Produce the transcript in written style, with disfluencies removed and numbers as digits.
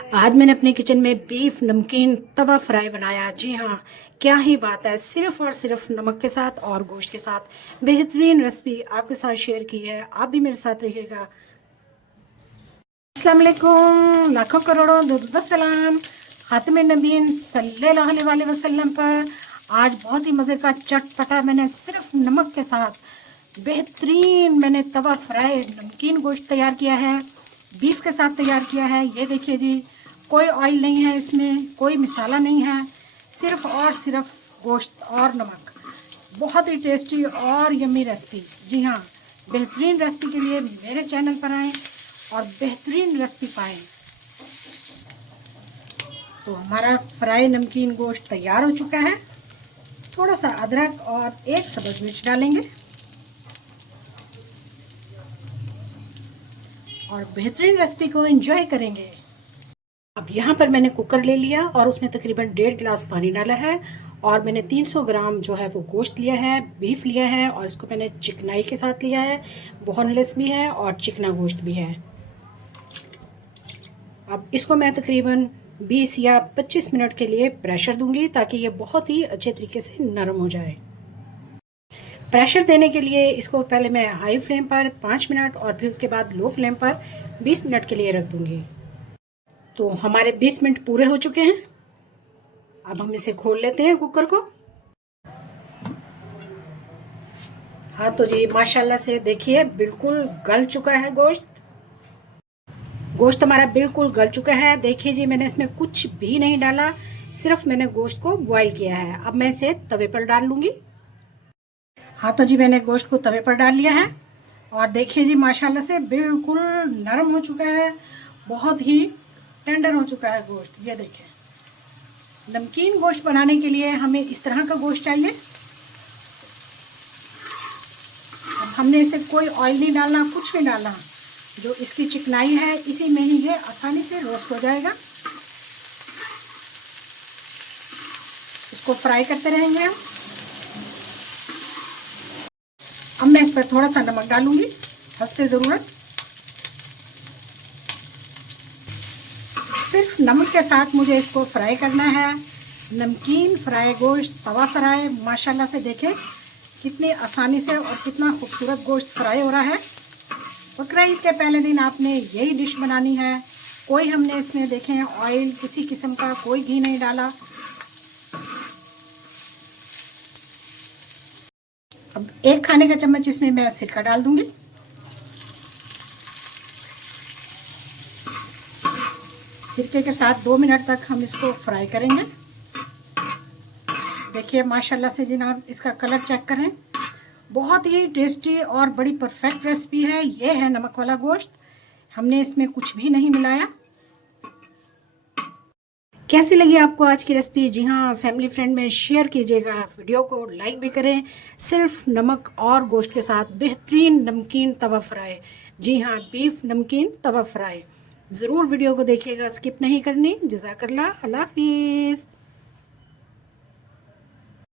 आज मैंने अपने किचन में बीफ नमकीन तवा फ्राई बनाया। जी हाँ, क्या ही बात है, सिर्फ और सिर्फ नमक के साथ और गोश्त के साथ बेहतरीन रेसिपी आपके साथ शेयर की है। आप भी मेरे साथ रहिएगा। अस्सलाम वालेकुम, लाखों करोड़ों दो सलाम खातिम नबीन सल्लल्लाहु अलैहि वसल्लम पर। आज बहुत ही मज़े का चटपटा मैंने सिर्फ नमक के साथ बेहतरीन मैंने तवा फ्राई नमकीन गोश्त तैयार किया है, बीफ के साथ तैयार किया है। ये देखिए जी, कोई ऑयल नहीं है इसमें, कोई मसाला नहीं है, सिर्फ और सिर्फ गोश्त और नमक। बहुत ही टेस्टी और यम्मी रेसिपी। जी हाँ, बेहतरीन रेसिपी के लिए मेरे चैनल पर आएँ और बेहतरीन रेसिपी पाएँ। तो हमारा फ्राई नमकीन गोश्त तैयार हो चुका है। थोड़ा सा अदरक और एक सब्ज़ मिर्च डालेंगे और बेहतरीन रेसिपी को एंजॉय करेंगे। अब यहाँ पर मैंने कुकर ले लिया और उसमें तकरीबन 1.5 गिलास पानी डाला है और मैंने 300 ग्राम जो है वो गोश्त लिया है, बीफ लिया है और इसको मैंने चिकनाई के साथ लिया है। बोनलेस भी है और चिकना गोश्त भी है। अब इसको मैं तकरीबन 20 या 25 मिनट के लिए प्रेशर दूंगी ताकि ये बहुत ही अच्छे तरीके से नरम हो जाए। प्रेशर देने के लिए इसको पहले मैं हाई फ्लेम पर 5 मिनट और फिर उसके बाद लो फ्लेम पर 20 मिनट के लिए रख दूंगी। तो हमारे 20 मिनट पूरे हो चुके हैं। अब हम इसे खोल लेते हैं कुकर को। हाँ तो जी, माशाल्लाह से देखिए बिल्कुल गल चुका है गोश्त। गोश्त हमारा बिल्कुल गल चुका है। देखिए जी, मैंने इसमें कुछ भी नहीं डाला, सिर्फ मैंने गोश्त को बॉईल किया है। अब मैं इसे तवे पर डाल लूंगी। हाँ तो जी, मैंने गोश्त को तवे पर डाल लिया है और देखिए जी, माशाल्लाह से बिल्कुल नरम हो चुका है, बहुत ही टेंडर हो चुका है गोश्त। ये देखिए, नमकीन गोश्त बनाने के लिए हमें इस तरह का गोश्त चाहिए। अब हमने इसे कोई ऑयल नहीं डालना, कुछ नहीं डालना। जो इसकी चिकनाई है इसी में ही ये आसानी से रोस्ट हो जाएगा। इसको फ्राई करते रहेंगे हम। अब मैं इस पर थोड़ा सा नमक डालूंगी हस्बे ज़रूरत। सिर्फ नमक के साथ मुझे इसको फ्राई करना है। नमकीन फ्राई गोश्त तवा फ्राई, माशाल्लाह से देखें कितनी आसानी से और कितना खूबसूरत गोश्त फ्राई हो रहा है। बकरा ईद के पहले दिन आपने यही डिश बनानी है। कोई हमने इसमें देखें ऑयल किसी किस्म का कोई घी नहीं डाला। अब 1 खाने का चम्मच इसमें मैं सिरका डाल दूंगी। सिरके के साथ 2 मिनट तक हम इसको फ्राई करेंगे। देखिए माशाल्लाह से जनाब, इसका कलर चेक करें। बहुत ही टेस्टी और बड़ी परफेक्ट रेसिपी है। ये है नमक वाला गोश्त, हमने इसमें कुछ भी नहीं मिलाया। कैसी लगी आपको आज की रेसिपी? जी हाँ, फैमिली फ्रेंड में शेयर कीजिएगा, वीडियो को लाइक भी करें। सिर्फ नमक और गोश्त के साथ बेहतरीन नमकीन तवा फ्राई। जी हाँ, बीफ नमकीन तवा फ्राई। ज़रूर वीडियो को देखिएगा, स्किप नहीं करनी। जज़ाकल्लाह, अल्लाह हाफिज़।